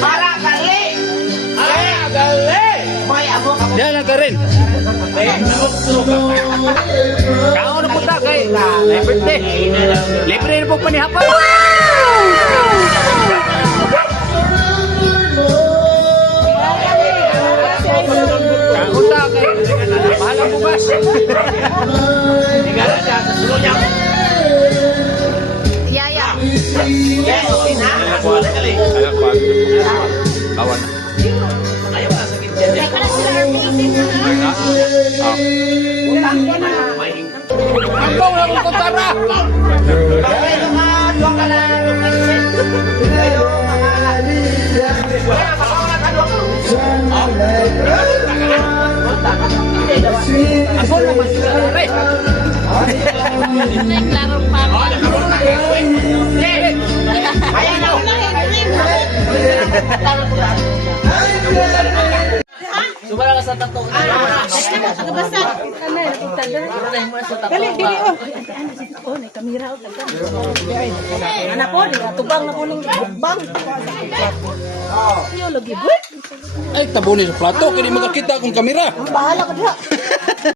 Para gali! Gali! May amo ka mo. Yan lang ka rin. Kao na punta kay birthday. Libre na po panihapon. Kaunta kay mahal ang bukas. Tingala siya sa sulod niya. Yaya. Yes, okay na. Awan. Ayaw na sakit dyan. Teka na sila amazing na. Utang ko na. Ambong lang ang kuntara. Okay, doon ka na. Kaya, makawalan ka doon. Ako naman sila rin. Naglarong pa ako. Ayan na. Sumala ka sa tato. Ano ba sa? Ano yung pagtanda? Dali, dili oh. Oh, may kamera oh. Anak ko, tubang na ko ng bang. Yo, lagi buat. Ay, tabunin sa plato. Kaya di makakita akong kamera. Bahala ka diha.